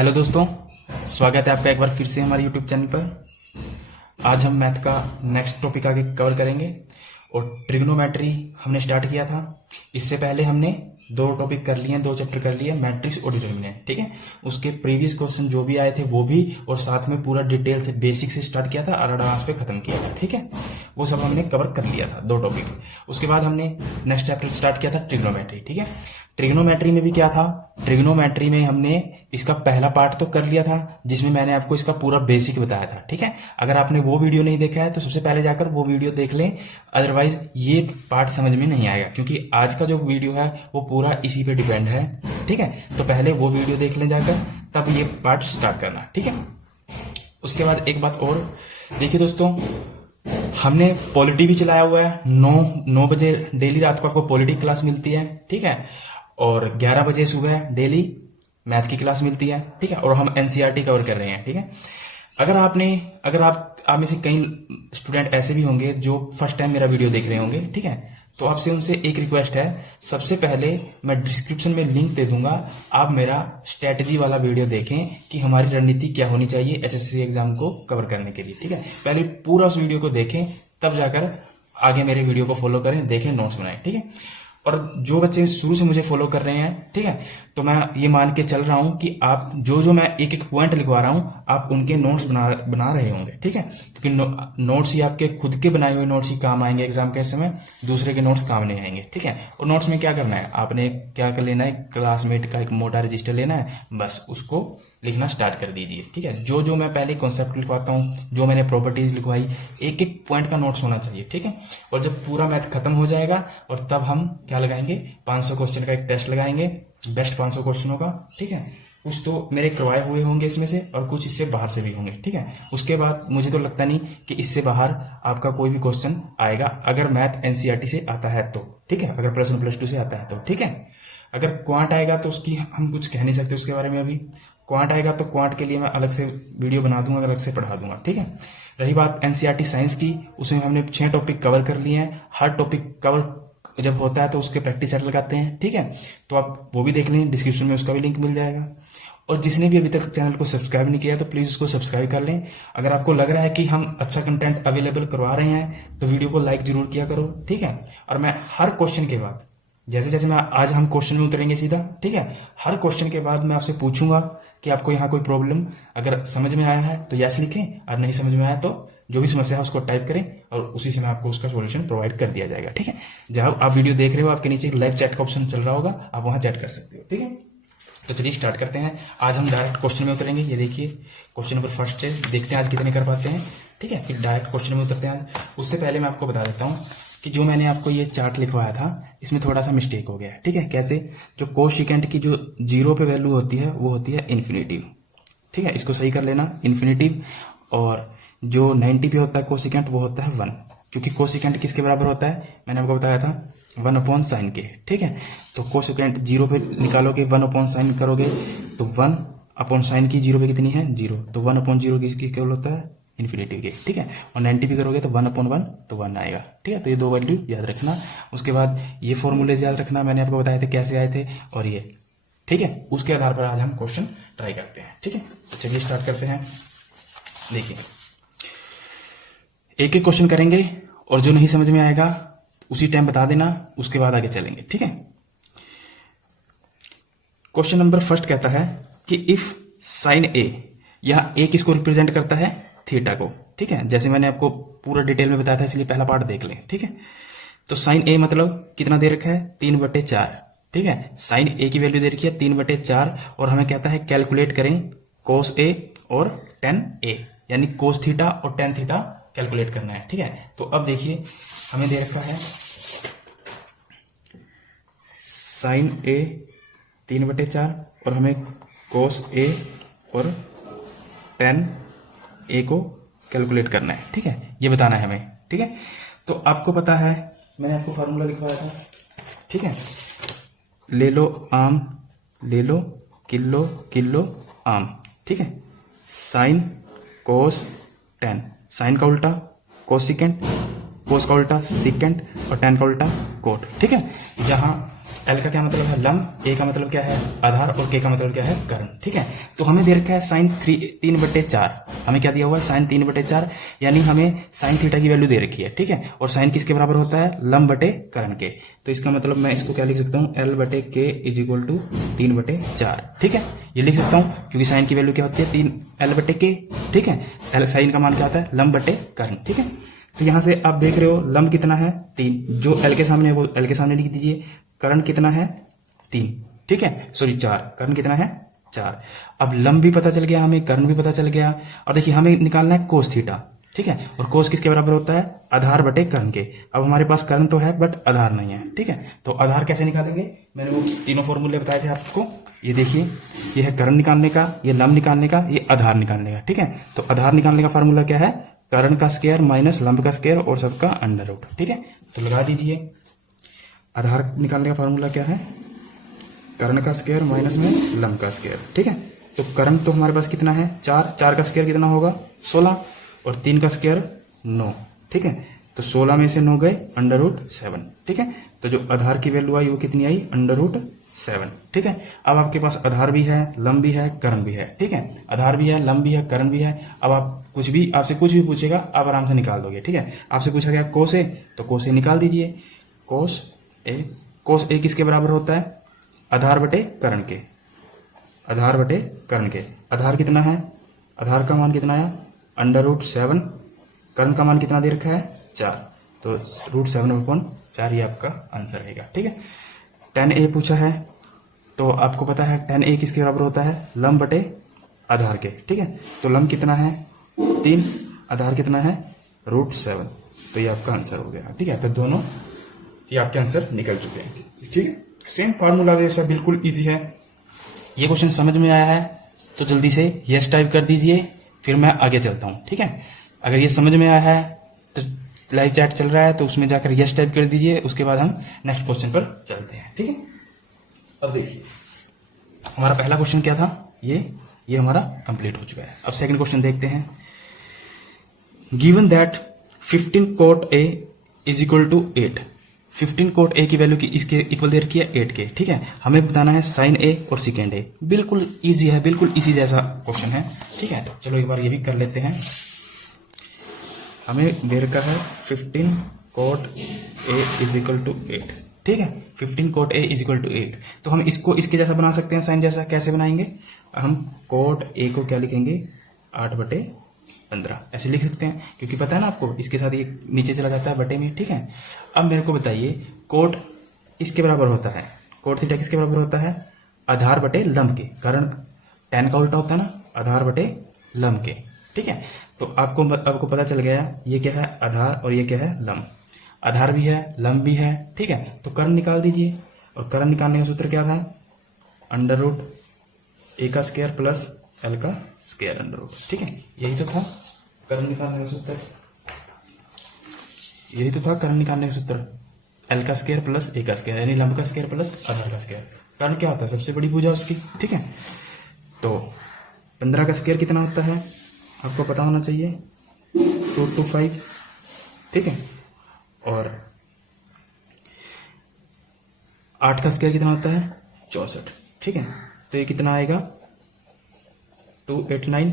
Hello दोस्तों, स्वागत है आपका एक बार फिर से हमारे यूट्यूब चैनल पर। आज हम मैथ का नेक्स्ट टॉपिक आगे कवर करेंगे और ट्रिग्नोमेट्री हमने स्टार्ट किया था। इससे पहले हमने दो टॉपिक कर लिए, दो चैप्टर कर लिए, मैट्रिक्स और डिटर्मिनेंट। ठीक है, उसके प्रीवियस क्वेश्चन जो भी आए थे वो भी, और साथ में पूरा डिटेल से बेसिक से स्टार्ट किया था और एडवांस पे खत्म किया था। ठीक है, वो सब हमने कवर कर लिया था, दो टॉपिक। उसके बाद हमने नेक्स्ट चैप्टर स्टार्ट किया था ट्रिग्नोमेट्री। ठीक है, ट्रिग्नोमेट्री में भी क्या था, ट्रिग्नोमेट्री में हमने इसका पहला पार्ट तो कर लिया था जिसमें मैंने आपको इसका पूरा बेसिक बताया था। ठीक है, अगर आपने वो वीडियो नहीं देखा है तो सबसे पहले जाकर वो वीडियो देख लें, अदरवाइज ये पार्ट समझ में नहीं आएगा, क्योंकि आज का जो वीडियो है वो पूरा इसी पे डिपेंड है। ठीक है, तो पहले वो वीडियो देख लें जाकर, तब ये पार्ट स्टार्ट करना। ठीक है, उसके बाद एक बात और देखिए दोस्तों, हमने पॉलिटी भी चलाया हुआ है। 9 बजे डेली रात को आपको पॉलिटी क्लास मिलती है। ठीक है, और 11 बजे सुबह डेली मैथ की क्लास मिलती है। ठीक है, और हम एनसीईआरटी कवर कर रहे हैं। ठीक है, अगर आप में से कई स्टूडेंट ऐसे भी होंगे जो फर्स्ट टाइम मेरा वीडियो देख रहे होंगे, ठीक है, तो आपसे उनसे एक रिक्वेस्ट है, सबसे पहले मैं डिस्क्रिप्शन में लिंक दे दूंगा, आप मेरा स्ट्रेटजी वाला वीडियो देखें कि हमारी रणनीति क्या होनी चाहिए एचएससी एग्जाम को कवर करने के लिए। ठीक है, पहले पूरा उस वीडियो को देखें, तब जाकर आगे मेरे वीडियो को फॉलो करें, देखें, नोट्स बनाएं। ठीक है, और जो बच्चे शुरू से मुझे फॉलो कर रहे हैं, ठीक है, तो मैं ये मान के चल रहा हूं कि आप जो मैं एक एक पॉइंट लिखवा रहा हूं, आप उनके नोट्स बना रहे होंगे। ठीक है, क्योंकि नोट्स ही आपके खुद के बनाए हुए नोट्स ही काम आएंगे एग्जाम के समय, दूसरे के नोट्स काम नहीं आएंगे। ठीक है, और नोट्स में क्या करना है, आपने क्या कर लेना है, क्लासमेट का एक मोटा रजिस्टर लेना है, बस उसको लिखना स्टार्ट कर दीजिए। ठीक है, जो जो मैं पहले कॉन्सेप्ट लिखवाता हूँ, जो मैंने प्रॉपर्टीज लिखवाई, एक एक पॉइंट का नोट्स होना चाहिए। ठीक है, और जब पूरा मैथ खत्म हो जाएगा और तब हम क्या लगाएंगे, 500 क्वेश्चन का एक टेस्ट लगाएंगे, बेस्ट 500 क्वेश्चनों का। ठीक है, कुछ तो मेरे करवाए हुए होंगे इसमें से और कुछ इससे बाहर से भी होंगे। ठीक है, उसके बाद मुझे तो लगता नहीं कि इससे बाहर आपका कोई भी क्वेश्चन आएगा, अगर मैथ एनसीईआरटी से आता है तो। ठीक है, अगर +1 +2 से आता है तो। ठीक है, अगर क्वांट आएगा तो उसकी हम कुछ कह नहीं सकते उसके बारे में। अभी क्वांट आएगा तो क्वांट के लिए मैं अलग से वीडियो बना दूंगा, अलग से पढ़ा दूंगा। ठीक है, रही बात एनसीईआरटी साइंस की, उसमें हमने 6 टॉपिक कवर कर लिए हैं। हर टॉपिक कवर जब होता है तो उसके प्रैक्टिस सेट लगाते हैं। ठीक है, तो आप वो भी देख लें, डिस्क्रिप्शन में उसका भी लिंक मिल जाएगा। और जिसने भी अभी तक चैनल को सब्सक्राइब नहीं किया तो प्लीज उसको सब्सक्राइब कर लें। अगर आपको लग रहा है कि हम अच्छा कंटेंट अवेलेबल करवा रहे हैं तो वीडियो को लाइक जरूर किया करो। ठीक है, और मैं हर क्वेश्चन के बाद, जैसे जैसे मैं आज हम क्वेश्चन में उतरेंगे सीधा, ठीक है, हर क्वेश्चन के बाद मैं आपसे पूछूंगा कि आपको यहाँ कोई प्रॉब्लम अगर समझ में आया है तो यस लिखें, और नहीं समझ में आया तो जो भी समस्या है उसको टाइप करें और उसी से मैं आपको उसका सॉल्यूशन प्रोवाइड कर दिया जाएगा। ठीक है, जब आप वीडियो देख रहे हो आपके नीचे लाइव चैट का ऑप्शन चल रहा होगा, आप वहां चैट कर सकते हो। ठीक है, तो चलिए स्टार्ट करते हैं। आज हम डायरेक्ट क्वेश्चन में उतरेंगे। ये देखिए क्वेश्चन नंबर फर्स्ट है, देखते हैं आज कितने कर पाते हैं। ठीक है, फिर डायरेक्ट क्वेश्चन में उतरते हैं आज। उससे पहले मैं आपको बता देता हूँ कि जो मैंने आपको ये चार्ट लिखवाया था इसमें थोड़ा सा मिस्टेक हो गया है। ठीक है, कैसे, जो कोशिकेंट की जो 0 पे वैल्यू होती है वो होती है इन्फिनेटिव। ठीक है, इसको सही कर लेना, इन्फिनेटिव। और जो 90 पे होता है कोशिकेंट वो होता है 1, क्योंकि कोशिकेंट किसके बराबर होता है, मैंने आपको बताया था 1/sin के। ठीक है, तो कोशिकेंट 0 पे निकालोगे, 1/sin करोगे तो 1/sin की 0 पे कितनी है, 0, तो 1/0 किसकी केवल होता है, इन्फिनेटिव के। ठीक है, और 90 भी करोगे तो 1/1 तो 1 आएगा। ठीक है, तो ये दो वैल्यू याद रखना। उसके बाद ये फॉर्मूलेज याद रखना, मैंने आपको बताया था कैसे आए थे, और ये। ठीक है, उसके आधार पर आज हम क्वेश्चन ट्राई करते हैं। ठीक है, तो चलिए स्टार्ट करते हैं। देखिए एक एक क्वेश्चन करेंगे और जो नहीं समझ में आएगा उसी टाइम बता देना, उसके बाद आगे चलेंगे। ठीक है, क्वेश्चन नंबर फर्स्ट कहता है कि इफ साइन ए, यहां ए किसको रिप्रेजेंट करता है, थीटा को। ठीक है, जैसे मैंने आपको पूरा डिटेल में बताया था, इसलिए पहला पार्ट देख लें। ठीक है, तो साइन ए मतलब कितना दे रखा है, 3/4। ठीक है, साइन ए की वैल्यू दे रखी है 3/4, और हमें कहता है कैलकुलेट करें कोस ए और टेन ए, यानी कोस थीटा और टेन थीटा कैलकुलेट करना है। ठीक है, तो अब देखिए हमें दे रखा है साइन ए 3/4 और हमें कोस ए और टेन ए को कैलकुलेट करना है। ठीक है, ये बताना है हमें। ठीक है, तो आपको पता है मैंने आपको फॉर्मूला लिखवाया था। ठीक है, ले लो आम, ले लो किलो, किलो आम। ठीक है, साइन कोस टेन, साइन का उल्टा कोसिकेंट, कोस का उल्टा सिकेंट और टेन का उल्टा कोट। ठीक है, जहां एल का क्या मतलब है लंब, ए का मतलब क्या है आधार और के का मतलब क्या है कर्ण। ठीक है, तो हमें दे रखा है साइन 3/4, हमें क्या दिया हुआ है साइन 3/4, यानी हमें साइन थीटा की वैल्यू दे रखी है। ठीक है, और साइन किसके बराबर होता है लंब बटे कर्ण के। तो इसका मतलब मैं इसको क्या लिख सकता हूँ L बटे के इज इक्वल टू 3/4। ठीक है, ये लिख सकता हूँ क्योंकि साइन की वैल्यू क्या होती है 3 L बटे के। ठीक है, L साइन का मान क्या होता है लंब बटे कर्ण। ठीक है, तो यहां से आप देख रहे हो लंब कितना है 3, जो L के सामने है वो L के सामने लिख दीजिए। कर्ण कितना है 3, ठीक है सॉरी 4, कर्ण कितना है 4। अब लंब भी पता चल गया हमें, कर्ण भी पता चल गया, और देखिए हमें निकालना है कोस थीटा। ठीक है, और कोस किसके बराबर होता है आधार बटे कर्ण के। अब हमारे पास कर्ण तो है बट आधार नहीं है। ठीक है, तो आधार कैसे निकालेंगे, मैंने वो तीनों फॉर्मूले बताए थे आपको। ये देखिए, ये है कर्ण निकालने का, ये लंब निकालने का, ये आधार निकालने का। ठीक है, तो आधार निकालने का फॉर्मूला क्या है कर्ण का स्क्वायर माइनस लंब का स्क्वायर और सबका अंडर रूट। ठीक है, तो लगा दीजिए। आधार निकालने का फॉर्मूला क्या है कर्ण का स्क्वायर माइनस में लंब का स्क्वायर। ठीक है, तो कर्ण तो हमारे पास कितना है 4, 4 का स्क्वायर कितना होगा 16, और 3 का स्क्वायर 9। ठीक है, तो 16 में से 9 गए अंडर रूट 7। ठीक है, तो जो आधार की वैल्यू आई वो कितनी आई अंडर रूट 7। ठीक है, अब आपके पास आधार भी है लंब भी है कर्ण भी है। ठीक है, आधार भी है लंब भी है कर्ण भी है। अब आप आपसे कुछ भी पूछेगा आप आराम से निकाल दोगे। ठीक है, आपसे पूछा गया कोस ए, तो कोस ए निकाल दीजिए। कोस ए किसके बराबर होता है आधार बटे कर्ण के, आधार बटे कर्ण के। आधार कितना है, आधार का मान कितना है अंडर रूट 7, कर्ण का मान कितना दे रखा है 4, तो रूट 7/4 ये आपका आंसर रहेगा। ठीक है, tan a पूछा है, तो आपको पता है tan a किसके बराबर होता है लंब बटे आधार के। ठीक है, तो लंब कितना है 3, आधार कितना है रूट 7, तो ये आपका आंसर हो गया। ठीक है, तो दोनों ये आपके आंसर निकल चुके हैं। ठीक है, सेम फार्मूला जैसा बिल्कुल इजी है। ये क्वेश्चन समझ में आया है तो जल्दी से यस टाइप कर दीजिए, फिर मैं आगे चलता हूं। ठीक है, अगर ये समझ में आया है तो लाइव चैट चल रहा है तो उसमें जाकर यस टाइप कर दीजिए, उसके बाद हम नेक्स्ट क्वेश्चन पर चलते हैं। ठीक है, अब देखिए हमारा पहला क्वेश्चन क्या था, ये हमारा कंप्लीट हो चुका है। अब सेकंड क्वेश्चन देखते हैं। Given that 15 cot A is equal to 8, 15 cot A की वैल्यू की इसके इक्वल दे रखी है 8 के। ठीक है, हमें बताना है साइन A और सिकेंड A। बिल्कुल इजी है, बिल्कुल इसी जैसा क्वेश्चन है। ठीक है, तो चलो एक बार ये भी कर लेते हैं। हमें दे रखा है 15 cot A is equal to 8। ठीक है, 15 cot A is equal to 8, तो हम इसको इसके जैसा बना सकते हैं साइन जैसा। कैसे बनाएंगे, हम cot A को क्या लिखेंगे 8/15 ऐसे लिख सकते हैं, क्योंकि पता है ना आपको इसके साथ ये नीचे चला जाता है बटे में। ठीक है, अब मेरे को बताइए कोट इसके बराबर होता है, कोट थीटा किसके बराबर होता है आधार बटे लंब के, कारण tan का उल्टा होता है ना आधार बटे लंब के। ठीक है, तो आपको पता चल गया ये क्या है आधार और ये क्या है लंब। आधार भी है लंब भी है। ठीक है, तो कर्ण निकाल दीजिए, और कर्ण निकालने का सूत्र क्या था अंडर रूट A का स्क्वायर प्लस L का स्क्वायर अंडर रूट। ठीक है, यही तो था कर्ण निकालने का सूत्र, यही तो था कर्ण निकालने का सूत्र, L का स्क्वायर प्लस A का स्क्वायर, यानी लंब का स्क्वायर प्लस आधार का स्क्वायर। कर्ण क्या होता है सबसे बड़ी भुजा उसकी। ठीक है, तो 15 का स्क्वायर कितना होता है आपको पता होना चाहिए 225। ठीक है, और 8 का स्क्वायर कितना होता है 64। ठीक है, तो ये कितना आएगा 289।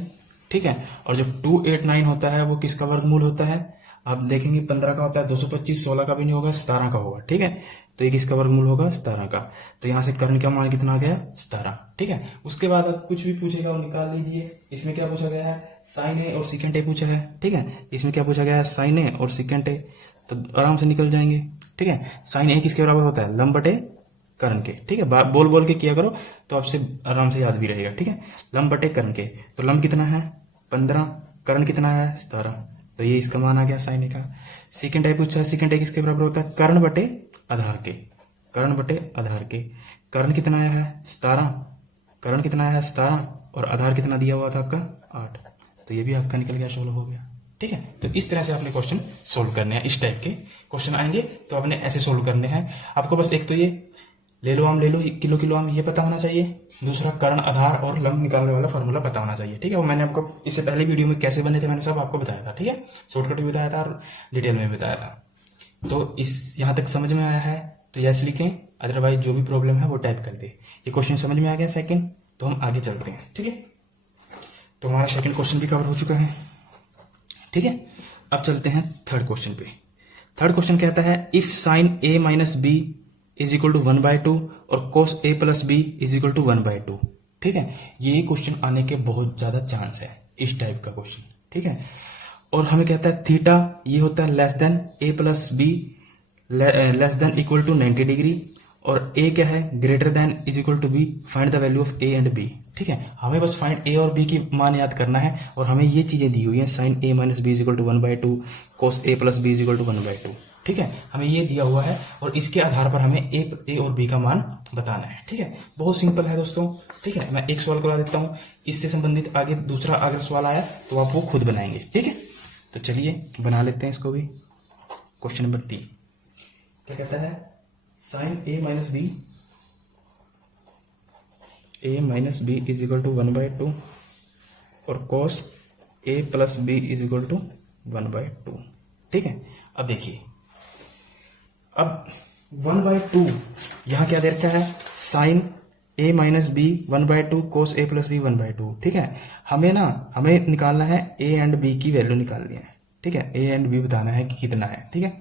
ठीक है, और जब 289 होता है वो किसका वर्गमूल होता है, आप देखेंगे 15 का होता है 225, 16 का भी नहीं होगा 17 का होगा। ठीक है, तो ये किसका वर्गमूल होगा 17 का, तो यहां से कर्ण का मान कितना आ गया 17। ठीक है, उसके बाद आप कुछ भी पूछेगा वो निकाल लीजिए। इसमें क्या पूछा गया है साइन ए और सिकेंट ए पूछा है। ठीक है, इसमें क्या पूछा गया है साइन ए और सिकेंट ए, तो आराम से निकल जाएंगे। ठीक है, साइन ए किसके बराबर होता है लंब बटे कर्ण के। ठीक है, बोल बोल के किया करो तो आपसे आराम से याद भी रहेगा। ठीक है, लंब बटे कर्ण के, तो लंब कितना है 15, कर्ण कितना है 17, तो ये इसका मान आ गया साइन ए का। सेकंड टाइप पूछा है, सेकंड टाइप किसके बराबर होता है कर्ण बटे आधार के, कर्ण बटे आधार के। कर्ण कितना आया है 17, कर्ण कितना आया है 17, और आधार कितना दिया हुआ था आपका 8, तो ये भी आपका निकल गया, सोल्व हो गया। ठीक है, तो इस तरह से आपने क्वेश्चन सोल्व करने हैं। इस टाइप के क्वेश्चन आएंगे तो आपने ऐसे सोल्व करने हैं। आपको बस एक तो ये ले लो आम, ले लो किलो किलो आम, ये पता होना चाहिए। दूसरा कर्ण आधार और लंब निकालने वाला फॉर्मूला पता होना चाहिए। ठीक है, वो मैंने आपको इससे पहले वीडियो में कैसे बने थे मैंने सब आपको बताया था। ठीक है, शॉर्टकट भी बताया था और डिटेल में भी बताया था। तो इस यहां तक समझ में आया है तो यस लिखें, अदरवाइज जो भी प्रॉब्लम है वो टाइप कर दे। ये क्वेश्चन समझ में आ गया सेकंड, तो हम आगे चलते हैं। ठीक है, तो हमारा सेकंड क्वेश्चन भी कवर हो चुका है। ठीक है, अब चलते हैं थर्ड क्वेश्चन पे। थर्ड क्वेश्चन कहता है if sine a minus b is equal to 1/2 और cos a plus B is equal to 1/2। ठीक है, ये क्वेश्चन आने के बहुत ज्यादा चांस है, इस टाइप का क्वेश्चन। ठीक है, और हमें कहता है थीटा ये होता है less than a plus b less than equal to 90 degree, और a क्या है greater than is equal to b, find the value of a and b। ठीक है, हमें बस फाइंड a और b की मान याद करना है, और हमें ये चीजें दी हुई हैं sine a minus b is equal to 1/2, cos a plus B is equal to 1/2। ठीक है, हमें ये दिया हुआ है और इसके आधार पर हमें a और b का मान बताना है। ठीक है, बहुत सिंपल है दोस्तों। ठीक है, मैं एक सवाल करवा देता हूं, इससे संबंधित आगे दूसरा अगर सवाल आया तो आप वो खुद बनाएंगे। ठीक है, तो चलिए बना लेते हैं इसको भी। क्वेश्चन नंबर 3 क्या कहता है sine a minus b is equal to 1/2 और cos a plus B is equal to 1/2। ठीक है, अब देखिए, अब 1/2 यहां क्या दे रखा है sine a minus B 1/2 cos a plus b 1/2। ठीक है, हमें निकालना है a एंड b की वैल्यू निकालनी है। ठीक है, a एंड b बताना है कि कितना है। ठीक है,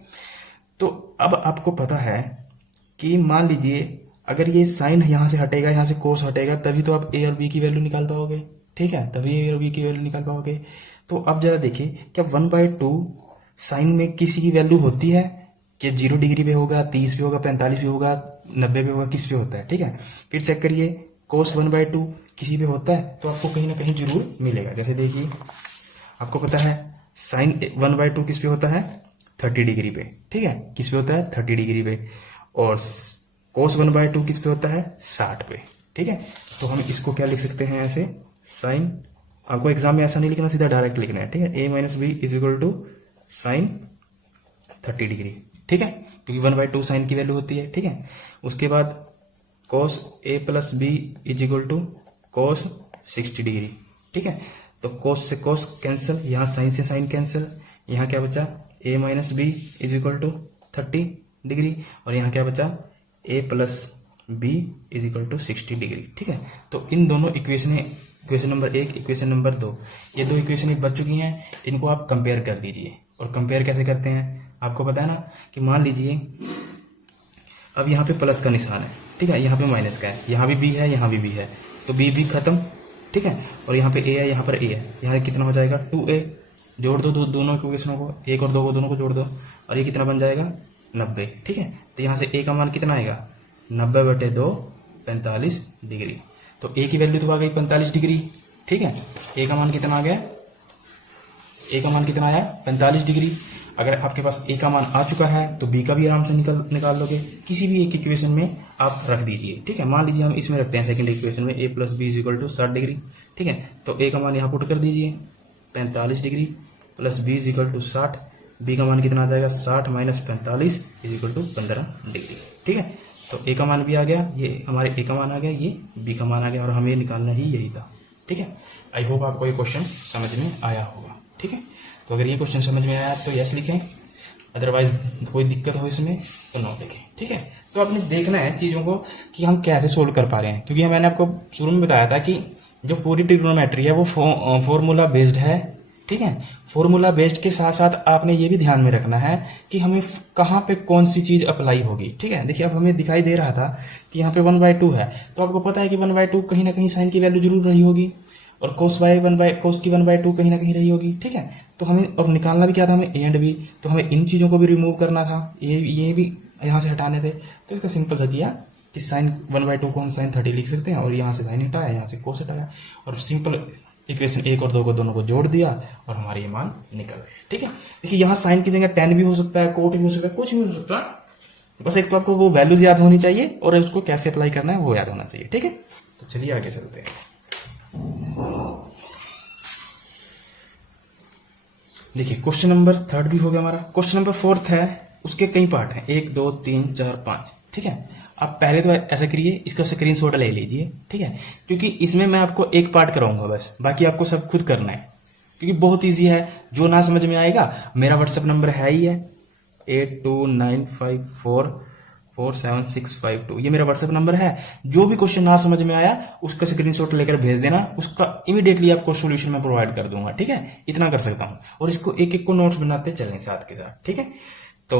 तो अब आपको पता है कि मान लीजिए अगर ये साइन यहां से हटेगा, यहां से कोस हटेगा, तभी तो आप a और b की वैल्यू निकाल पाओगे। ठीक है, तभी a और b की वैल्यू निकाल पाओगे। तो अब जरा देखिए, क्या 1/2 साइन में किसी की वैल्यू होती है कि 0 डिग्री पे होगा, 30 पे होगा, 45 पे होगा, 90 पे होगा, किस पे होता है। ठीक है, फिर चेक करिए कोस 1/2 किसी पे होता है तो आपको कहीं ना कहीं जरूर मिलेगा। जैसे देखिए, आपको पता है साइन 1/2 किस पे होता है 30 डिग्री पे। ठीक है, किस पे होता है 30 डिग्री पे, और कोस 1/2 किस पे होता है 60 पे। ठीक है, तो हम इसको क्या लिख सकते हैं ऐसे, साइन, आपको एग्जाम में ऐसा नहीं लिखना, सीधा डायरेक्ट लिखना है। ठीक है, a minus b is equal to sine 30 degree. ठीक है, क्योंकि 1/2 साइन की वैल्यू होती है। ठीक है, उसके बाद cos a plus B is equal to cos 60 degree. ठीक है, तो cos से cos कैंसिल, यहाँ साइन से साइन कैंसिल, यहाँ क्या बचा a minus b is equal to 30 degree, और यहाँ क्या बचा a plus B is equal to 60 degree. ठीक है, तो इन दोनों इक्वेशन नंबर 1, इक्वेशन नंबर 2, ये दो इक्वेशन बच चुकी हैं। इनको आप कंपेयर कर लीजिए। और कंपेयर कैसे करते हैं आपको पता है ना, कि मान लीजिए अब यहाँ पे प्लस का निशान है। ठीक है, यहाँ पे माइनस का है, यहाँ भी बी है, यहाँ भी बी है, तो बी भी खत्म। ठीक है, और यहाँ पे ए है, यहाँ पर ए है, यहाँ कितना हो जाएगा 2a, जोड़ दो दोनों इक्वेशनों को, 1 और 2 को दोनों को जोड़ दो, और ये कितना बन जाएगा 90। ठीक है, तो यहाँ से a का मान कितना आएगा 90/2 45 डिग्री। तो a की वैल्यू तो आ गई 45 डिग्री। ठीक है, a का मान कितना आ गया, a का मान कितना आया 45 डिग्री। अगर आपके पास a का मान आ चुका है तो b का भी आराम से निकाल लोगे, किसी भी एक इक्वेशन में आप रख दीजिए। ठीक है, मान लीजिए हम इसमें रखते हैं सेकंड इक्वेशन में a plus B is equal to 60 degree. ठीक है, तो a का मान यहाँ पुट कर दीजिए 45 degree plus b is equal to 60, b का मान कितना आ जाएगा 60 minus 45 is equal to 15 degree. ठीक है, तो a का मान भी आ गया, ये हमारे a का मान आ गया, ये b का मान आ गया, और हमें निकालना ही यही था। ठीक है, आई होप आपको ये क्वेश्चन समझ में आया होगा। ठीक है, तो अगर ये क्वेश्चन समझ में आया तो यस लिखें, अदरवाइज कोई दिक्कत हो इसमें तो नो लिखें। ठीक है, तो आपने देखना है चीज़ों को कि हम कैसे सोल्व कर पा रहे हैं, क्योंकि मैंने आपको शुरू में बताया था कि जो पूरी ट्रिग्नोमेट्री है वो फॉर्मूला बेस्ड है। ठीक है, फॉर्मूला बेस्ड के साथ साथ आपने ये भी ध्यान में रखना है कि हमें कहाँ पे कौन सी चीज अप्लाई होगी। ठीक है, देखिए अब हमें दिखाई दे रहा था कि यहाँ पे 1/2 है, तो आपको पता है कि 1/2 कहीं ना कहीं साइन की वैल्यू जरूर रही होगी, और कोस की 1/2 कहीं ना कहीं रही होगी। ठीक है, तो हमें अब निकालना भी क्या था, हमें a एंड b, तो हमें इन चीजों को भी रिमूव करना था, ये भी यहाँ से हटाने थे। तो इसका सिंपल सा किया कि साइन 1/2 को हम साइन 30 लिख सकते हैं, और यहाँ से साइन हटाया, यहाँ से कोस हटाया, और सिंपल इक्वेशन 1 और 2 को दोनों को जोड़ दिया, और हमारे ये मान निकल गए। ठीक है, देखिए यहाँ साइन की जगह tan भी हो सकता है, कोट भी हो सकता है, कुछ भी हो सकता है, बस एक तो आपको वो वैल्यूज याद होनी चाहिए और उसको कैसे अप्लाई करना है वो याद होना चाहिए। ठीक है, तो चलिए आगे चलते हैं। देखिए क्वेश्चन नंबर 3 भी हो गया हमारा। क्वेश्चन नंबर 4 है, उसके कई पार्ट हैं, 1 2 3 4 5। ठीक है, आप पहले तो ऐसा करिए, इसका स्क्रीनशॉट ले लीजिए। ठीक है, क्योंकि इसमें मैं आपको एक पार्ट कराऊंगा बस, बाकी आपको सब खुद करना है, क्योंकि बहुत इजी है। जो ना समझ में आएगा, मेरा व्हाट्सएप नंबर है ही है 47652 ये मेरा व्हाट्सएप नंबर है। जो भी क्वेश्चन ना समझ में आया उसका स्क्रीनशॉट लेकर भेज देना, उसका इमीडिएटली आपको सॉल्यूशन मैं प्रोवाइड कर दूंगा, ठीक है। इतना कर सकता हूं, और इसको एक एक को नोट्स बनाते चलें साथ के साथ, ठीक है। तो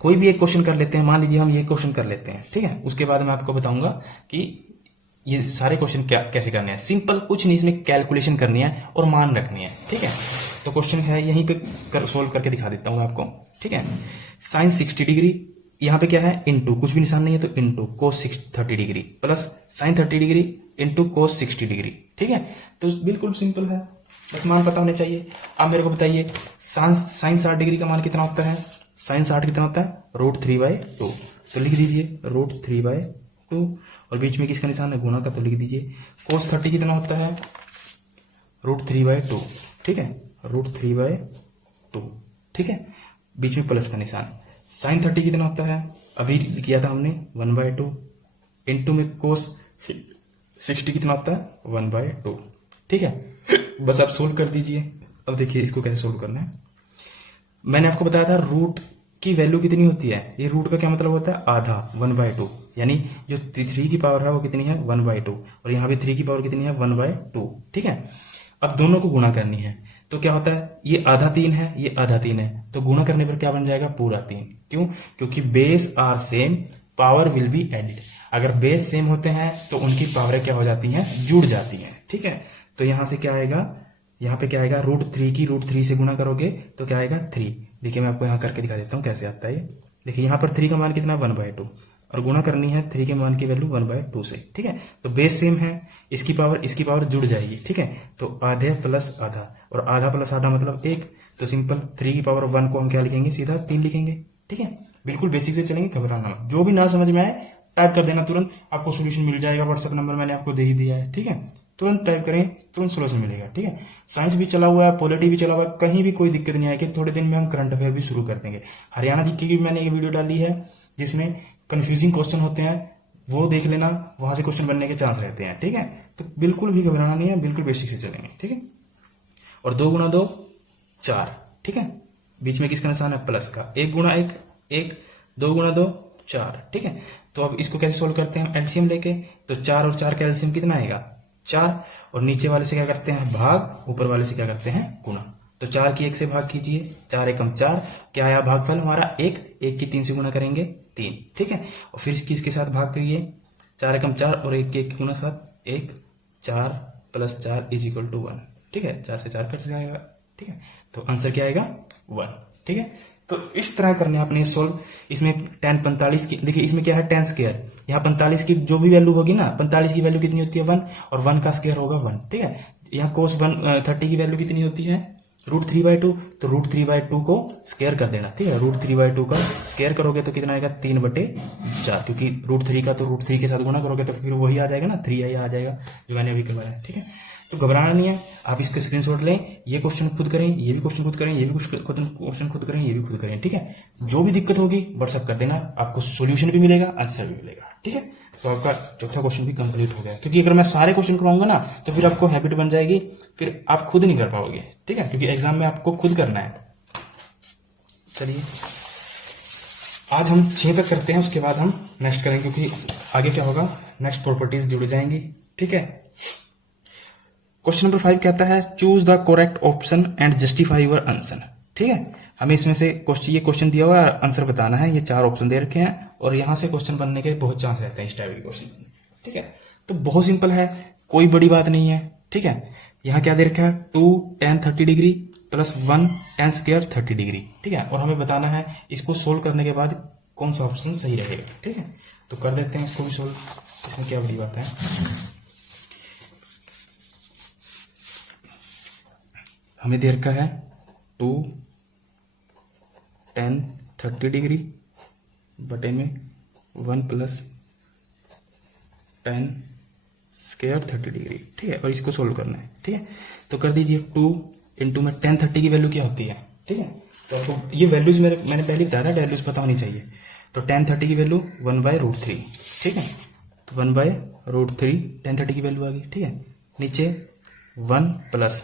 कोई भी एक क्वेश्चन कर लेते हैं, मान लीजिए हम ये क्वेश्चन कर लेते हैं, ठीक है। उसके बाद मैं आपको बताऊंगा कि ये सारे क्वेश्चन क्या कैसे करने हैं। सिंपल कुछ नहीं, इसमें कैलकुलेशन करनी है और मान रखनी है, ठीक है। तो क्वेश्चन है यहीं पे सोल्व करके दिखा देता हूं आपको, ठीक है। साइन 60 डिग्री, यहां पे क्या है इनटू, कुछ भी निशान नहीं है तो इनटू कोस 30 degree plus sign 30 degree into कोस 60 डिग्री, ठीक है। तो बिल्कुल सिंपल है, बस मान पता होने चाहिए। अब मेरे को बताइए साइन 60 डिग्री का मान कितना होता है। साइन 60 कितना होता है, √3/2। तो लिख दीजिए √3/2, और बीच में किसका निशान है, गुणा का, तो लिख दीजिए कोस 30 कितना होता है, √3/2, ठीक है, √3/2, ठीक है, बीच में प्लस का निशान। साइन 30 कितना होता है, अभी किया था हमने 1/2, इंटू में कोस 60 कितना होता है 1/2, ठीक है। बस आप सोल्व कर दीजिए। अब देखिए इसको कैसे सोल्व करना है। मैंने आपको बताया था रूट की वैल्यू कितनी होती है, ये रूट का क्या मतलब होता है, आधा, 1/2, यानी जो 3 की पावर है वो कितनी है 1/2, और यहाँ पे 3 की पावर कितनी है 1/2, ठीक है। अब दोनों को गुणा करनी है, तो क्या होता है, ये आधा 3 है, ये आधा 3 है, तो गुणा करने पर क्या बन जाएगा, पूरा 3। क्यों, क्योंकि base are same, power will be added. अगर बेस सेम होते हैं तो उनकी पावरें क्या हो जाती हैं, जुड़ जाती हैं, ठीक है। तो यहां से क्या आएगा, यहाँ पे क्या आएगा, √3 की √3 से गुणा करोगे तो क्या आएगा 3। देखिए मैं आपको यहाँ करके दिखा देता हूँ कैसे आता है ये। देखिए यहाँ पर 3 का मान कितना 1/2, और गुणा करनी है 3 के मान की वैल्यू 1/2 से, ठीक है। तो बेस सेम है, इसकी पावर जुड़ जाएगी, ठीक है। तो आधे प्लस आधा, और आधा प्लस आधा मतलब 1, तो सिंपल 3 की पावर 1 को हम क्या लिखेंगे, सीधा 3 लिखेंगे, ठीक है। बिल्कुल बेसिक से चलेंगे, घबराना मत। जो भी ना समझ में आए टाइप कर देना, तुरंत आपको सोल्यूशन मिल जाएगा। व्हाट्सएप नंबर मैंने आपको दे ही दिया है, ठीक है। तुरंत टाइप करें, तुरंत सोल्यूशन मिलेगा, ठीक है। साइंस भी चला हुआ है, पॉलिटी भी चला हुआ है, कहीं भी कोई दिक्कत नहीं आएगी। थोड़े दिन में हम करंट अफेयर भी शुरू कर देंगे। हरियाणा जीके की मैंने एक वीडियो डाली है जिसमें कंफ्यूजिंग क्वेश्चन होते हैं, वो देख लेना, वहां से क्वेश्चन बनने के चांस रहते हैं, ठीक है। तो बिल्कुल भी घबराना नहीं है, बिल्कुल बेसिक से चलेंगे, ठीक है। और 2 × 2 4, ठीक है। बीच में किसका निशान है, प्लस का। 1 × 1 2 × 2 4, ठीक है। तो अब इसको कैसे सोल्व करते हैं हम, एलसीएम लेके। तो 4 और 4 का एलसीएम कितना आएगा, 4, और नीचे वाले से क्या करते हैं भाग, ऊपर वाले से क्या करते हैं गुणा। तो 4 की 1 से भाग कीजिए, 4 एकम 4, क्या आया भागफल हमारा 1, 1 की 3 से गुणा करेंगे 3, ठीक है। और फिर इसके साथ भाग करिए, 4 एकम 4 और 1 की 1 गुणा 7, 1, 4 + 4 = 1, ठीक है। 4 से 4 कट जाएगा, ठीक है। तो आंसर क्या आएगा 1, ठीक है। तो इस तरह करने आपने सोल्व। इसमें tan 45 की, देखिए इसमें क्या है tan स्क्वायर, यहाँ 45 की जो भी वैल्यू होगी ना, 45 की वैल्यू कितनी होती है 1, और 1 का स्क्वायर होगा 1, ठीक है। यहाँ cos 30 की वैल्यू कितनी होती है √3/2, तो √3/2 को स्क्वायर कर देना, ठीक है। √3/2 का स्क्वायर करोगे तो कितना आएगा 3/4, क्योंकि √3 का तो √3 के साथ गुणा करोगे तो फिर वही आ जाएगा ना, 3i आ जाएगा, जो मैंने अभी करवाया है, ठीक है। तो घबराना नहीं है, आप इसके स्क्रीनशॉट लें, ये क्वेश्चन खुद करें, ये भी क्वेश्चन खुद करें, ये भी क्वेश्चन खुद करें, ये भी खुद करें, ठीक है। जो भी दिक्कत होगी व्हाट्सअप कर देना, आपको सोल्यूशन भी मिलेगा, आंसर भी मिलेगा, ठीक है। तो आपका चौथा क्वेश्चन भी कंप्लीट हो गया, क्योंकि अगर मैं सारे क्वेश्चन करवाऊंगा ना तो फिर आपको हैबिट बन जाएगी, फिर आप खुद नहीं कर पाओगे, ठीक है, क्योंकि एग्जाम में आपको खुद करना है। चलिए आज हम 6 तक करते हैं, उसके बाद हम नेक्स्ट करेंगे, क्योंकि आगे क्या होगा, नेक्स्ट प्रॉपर्टीज जुड़ जाएंगी, ठीक है। क्वेश्चन नंबर 5 कहता है choose the correct option and justify your answer, ठीक है। हमें इसमें से ये क्वेश्चन दिया हुआ है, आंसर बताना है। ये 4 ऑप्शन दे रखे हैं और यहां से क्वेश्चन बनने के बहुत चांस रहते हैं इस टाइप के क्वेश्चन, ठीक है। तो बहुत सिंपल है, कोई बड़ी बात नहीं है, ठीक है। यहाँ क्या दे रखा है 2 tan 30 degree plus 1 tan square 30 degree, ठीक है। और हमें बताना है इसको सोल्व करने के बाद कौन सा ऑप्शन सही रहेगा, ठीक है। तो कर देते हैं इसको भी सोल्व, इसमें क्या बड़ी बात है। हमें दे रखा है 2 tan 30 डिग्री बटे में 1 + tan स्क्वायर 30 डिग्री, ठीक है। और इसको सोल्व करना है, ठीक है। तो कर दीजिए 2 × में tan 30 की वैल्यू क्या होती है, ठीक है। तो आपको ये वैल्यूज मैंने पहले बताया था, वैल्यूज पता होनी चाहिए। तो tan 30 की वैल्यू 1/√3, ठीक है। तो 1/√3 tan 30 की वैल्यू आ गई, ठीक है। नीचे 1 +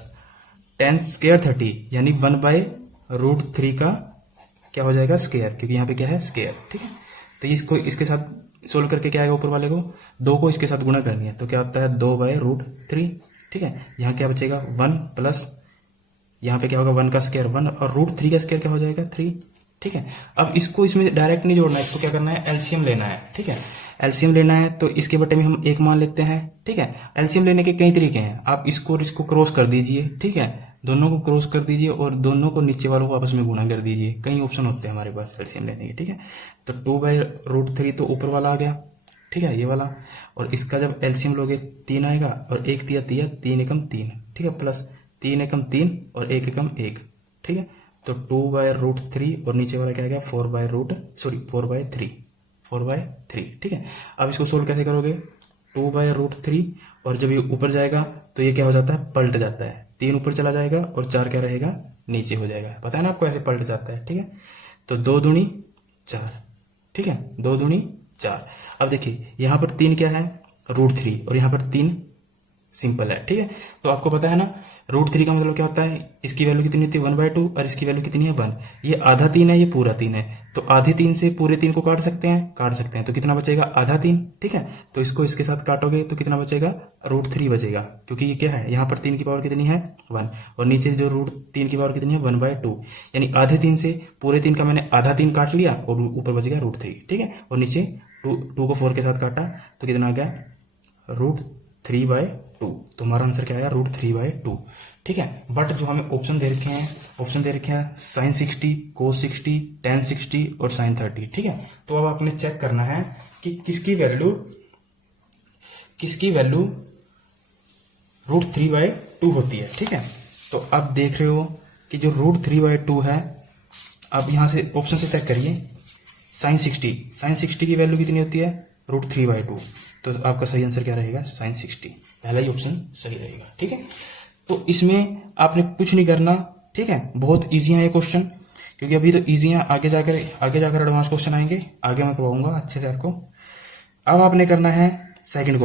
tan स्क्वायर 30 यानी 1/√3 का क्या हो जाएगा स्क्वायर, क्योंकि यहाँ पे क्या है स्क्वायर, ठीक है। तो इसको इसके साथ सोल्व करके क्या आएगा, ऊपर वाले को 2 को इसके साथ गुणा करनी है, तो क्या होता है 2/√3। ठीक है, यहाँ क्या बचेगा 1 प्लस यहाँ पे क्या होगा 1 का स्क्वायर 1 और √3 का स्क्वायर क्या हो जाएगा 3। ठीक है, अब इसको इसमें डायरेक्ट नहीं जोड़ना है, इसको क्या करना है एलसीएम लेना है। ठीक है, एलसीएम लेना है तो इसके बटे में हम 1 मान लेते हैं। ठीक है, एलसीएम लेने के कई तरीके हैं, आप इसको और इसको क्रॉस कर दीजिए। ठीक है, दोनों को क्रॉस कर दीजिए और दोनों को नीचे वालों को आपस में गुणा कर दीजिए, कई ऑप्शन होते हैं हमारे पास एलसीएम लेने के। ठीक है, तो 2/√3 तो ऊपर वाला आ गया। ठीक है, ये वाला, और इसका जब एलसीएम लोगे 3 आएगा और 1 तिया 3 एकम 3। ठीक है, प्लस 3 एकम 3 और 1 एकम 1। ठीक है, तो 2/√3 और नीचे वाला क्या आ गया 4/3। ठीक है, अब इसको सोल्व कैसे करोगे 2/√3 और जब ये ऊपर जाएगा तो ये क्या हो जाता है पलट जाता है, 3 ऊपर चला जाएगा और 4 क्या रहेगा नीचे हो जाएगा। पता है ना आपको ऐसे पलट जाता है। ठीक है, तो 2 दूनी 4। ठीक है, 2 दूनी 4। अब देखिए यहाँ पर 3 क्या है √3 और यहाँ पर 3 सिंपल है। ठीक है, तो आपको पता है ना √3 का मतलब क्या होता है, इसकी वैल्यू कितनी होती है 1/2 और इसकी वैल्यू कितनी है 1। ये आधा 3 है, ये पूरा 3 है, तो आधे 3 से पूरे 3 को काट सकते हैं, तो कितना बचेगा आधा 3। ठीक है, तो इसको इसके साथ काटोगे तो कितना बचेगा √3 बचेगा, क्योंकि ये क्या है यहाँ पर 3 की पावर कितनी है 1 और नीचे जो √3 की पावर कितनी है 1/2, यानी आधे 3 से पूरे 3 का मैंने आधा 3 काट लिया और ऊपर बच गया √3। ठीक है, और नीचे 2 को 4 के साथ काटा तो कितना आ गया √3/2। तो हमारा आंसर क्या आया √3/2। ठीक है, बट जो हमें ऑप्शन दे रखे हैं sin 60, cos 60, tan 60 और sin 30। ठीक है, तो अब आपने चेक करना है कि किसकी वैल्यू √3/2 होती है। ठीक है, तो अब देख रहे हो कि जो √3/2 है, अब यहां से ऑप्शन से चेक करिए sin 60 की वैल्यू कितनी होती है √3/2, तो आपका सही आंसर क्या रहेगा sin 60, पहला ही ऑप्शन सही रहेगा। ठीक है, तो इसमें आपने कुछ नहीं करना। ठीक है, बहुत इजी है ये क्वेश्चन, क्योंकि अभी तो इजी है, आगे जाकर एडवांस क्वेश्चन आएंगे, आगे मैं करवाऊंगा अच्छे से आपको। अब आपने करना है सेकंड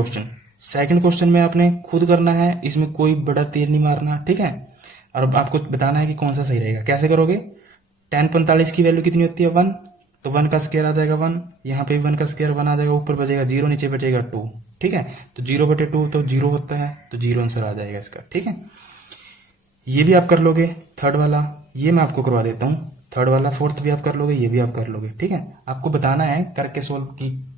क्वेश्चन में आपने खुद करना है, इसमें कोई बड़ा तीर नहीं मारना। ठीक है, और अब आपको बताना है कि कौन सा सही रहेगा। कैसे करोगे, tan 45 की वैल्यू कितनी होती है 1, तो 1 का स्क्वायर आ जाएगा 1, यहाँ पे भी 1 का स्क्वायर 1 आ जाएगा, ऊपर बचेगा 0, नीचे बचेगा 2। ठीक है, तो 0/2 तो 0 होता है, तो 0 आंसर आ जाएगा इसका। ठीक है, ये भी आप कर लोगे, थर्ड वाला ये मैं आपको करवा देता हूँ, थर्ड वाला, फोर्थ भी आप कर लोगे, ये भी आप कर लोगे। ठीक है, आपको बताना है करके सोल्व की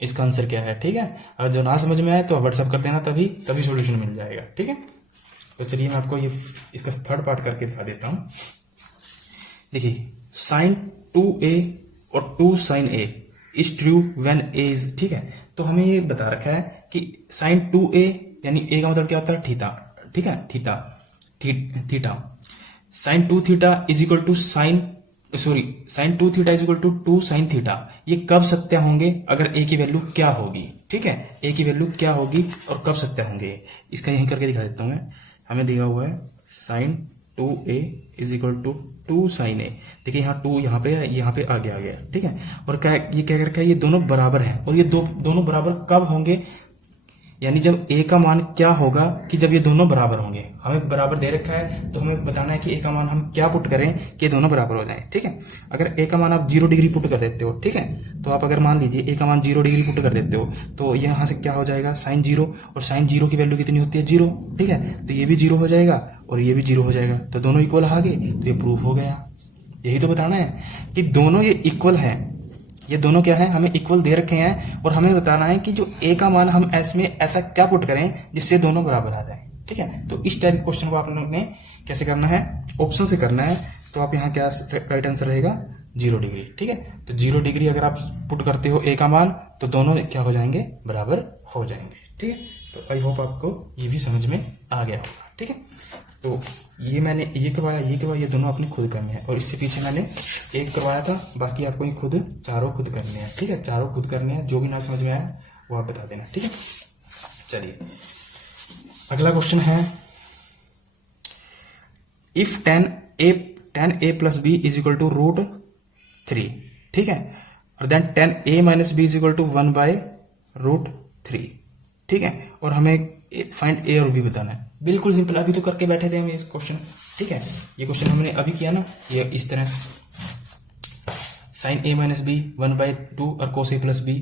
इसका आंसर क्या है। ठीक है, अगर जो ना समझ में आए तो व्हाट्सअप कर देना, तभी सॉल्यूशन मिल जाएगा। ठीक है, तो चलिए मैं आपको ये इसका थर्ड पार्ट करके दिखा देता हूँ। देखिए sin 2a और 2 sin a is true when a is, ठीक है, तो हमें ये बता रखा है कि sin 2a यानी a का मतलब क्या होता है थीटा। ठीक है, theta sin 2 theta is equal to sin 2 theta is equal to 2 sin theta. ये कब सत्य होंगे अगर a की वैल्यू क्या होगी। ठीक है, a की वैल्यू क्या होगी और कब सत्य होंगे, इसका यहीं करके दिखा देता हूं मैं। हमें दिया हुआ है sin 2a is equal to 2 sin a। देखिए यहाँ 2 यहाँ पे है, यहाँ पे आगे आ गया। ठीक है, और क्या ये क्या कर रखा है, ये दोनों बराबर हैं, और ये दोनों बराबर कब होंगे, यानी जब a का मान क्या होगा कि जब ये दोनों बराबर होंगे। हमें बराबर दे रखा है तो हमें बताना है कि a का मान हम क्या पुट करें कि दोनों बराबर हो जाए। ठीक है, अगर a का मान आप 0 डिग्री पुट कर देते हो, ठीक है, तो आप अगर मान लीजिए a का मान 0 डिग्री पुट कर देते हो तो यहाँ से क्या हो जाएगा sin 0, और sin 0 की वैल्यू कितनी होती है 0। ठीक है, तो ये भी 0 हो जाएगा और ये भी 0 हो जाएगा, तो दोनों इक्वल आ गए, तो ये प्रूफ हो गया। यही तो बताना है कि दोनों ये इक्वल है, ये दोनों क्या है हमें इक्वल दे रखे हैं, और हमें बताना है कि जो a का मान हम s में ऐसा क्या पुट करें जिससे दोनों बराबर आ जाए। ठीक है, तो इस टाइप क्वेश्चन को आप लोगों ने कैसे करना है, ऑप्शन से करना है। तो आप यहाँ क्या राइट आंसर रहेगा 0 डिग्री। ठीक है, तो 0 डिग्री अगर आप पुट करते हो a का मान तो दोनों क्या हो जाएंगे, बराबर हो जाएंगे। ठीक है, तो आई होप आपको ये भी समझ में आ गया होगा। ठीक है, तो ये मैंने ये करवाया, ये दोनों आपने खुद करने हैं, और इससे पीछे मैंने एक करवाया था, बाकी आपको ये चारों खुद करने हैं। ठीक है, चारों खुद करने हैं, जो भी ना समझ में आया वो आप बता देना। ठीक है, चलिए अगला क्वेश्चन है, if tan a plus b is equal to √3। ठीक है, और then tan a minus b is equal to 1/√3। ठीक है, और हमें फाइंड a और b बताना है। बिल्कुल सिंपल, अभी तो करके बैठे थे हम इस क्वेश्चन। ठीक है, ये क्वेश्चन हमने अभी किया ना, ये इस तरह साइन ए माइनस बी 1/2 और cos A plus B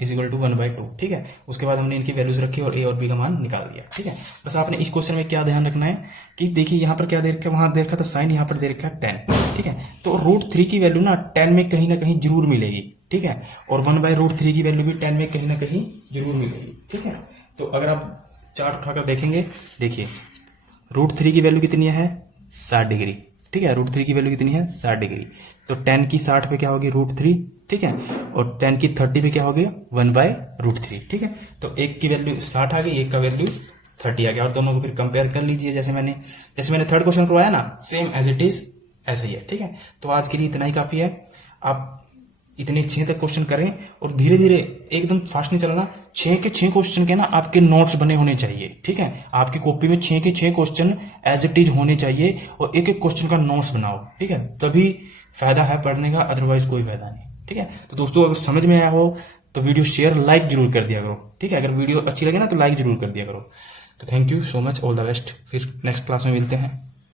is equal to 1/2। ठीक है, उसके बाद हमने इनकी वैल्यूज रखी और ए और बी का मान निकाल दिया। ठीक है, बस आपने इस क्वेश्चन में क्या ध्यान रखना है कि देखिए यहाँ पर क्या दे रखा है, वहां दे रखा था साइन, यहाँ पर दे रखा है tan। ठीक है, तो √3 की वैल्यू ना tan में कहीं ना कहीं जरूर मिलेगी। ठीक है, और 1/√3 की वैल्यू भी tan में कहीं ना कहीं जरूर मिलेगी। ठीक है, तो अगर आप चार्ट उठाकर देखेंगे, देखिए √3 की वैल्यू कितनी है 60 डिग्री। ठीक है, √3 की वैल्यू कितनी है 60 डिग्री, तो tan की 60 पे क्या होगी √3। ठीक है, और tan की 30 पे क्या हो गया 1/√3। ठीक है, तो एक की वैल्यू 60 आ गई, एक का वैल्यू 30 आ गया, और दोनों को फिर कंपेयर कर लीजिए। जैसे मैंने थर्ड क्वेश्चन करवाया ना, सेम एज इट इज ऐसा ही है। ठीक है, तो आज के लिए इतना ही काफी है। आप इतने 6 तक क्वेश्चन करें और धीरे धीरे, एकदम फास्ट नहीं चलना। 6 के 6 क्वेश्चन के ना आपके नोट्स बने होने चाहिए। ठीक है, आपकी कॉपी में 6 के 6 क्वेश्चन एज इट इज होने चाहिए और एक एक क्वेश्चन का नोट्स बनाओ। ठीक है, तभी फायदा है पढ़ने का, अदरवाइज कोई फायदा नहीं। ठीक है, तो दोस्तों अगर समझ में आया हो तो वीडियो शेयर लाइक जरूर कर दिया करो। ठीक है, अगर वीडियो अच्छी लगे ना तो लाइक जरूर कर दिया करो। तो thank you so much, all the best. फिर नेक्स्ट क्लास में मिलते हैं।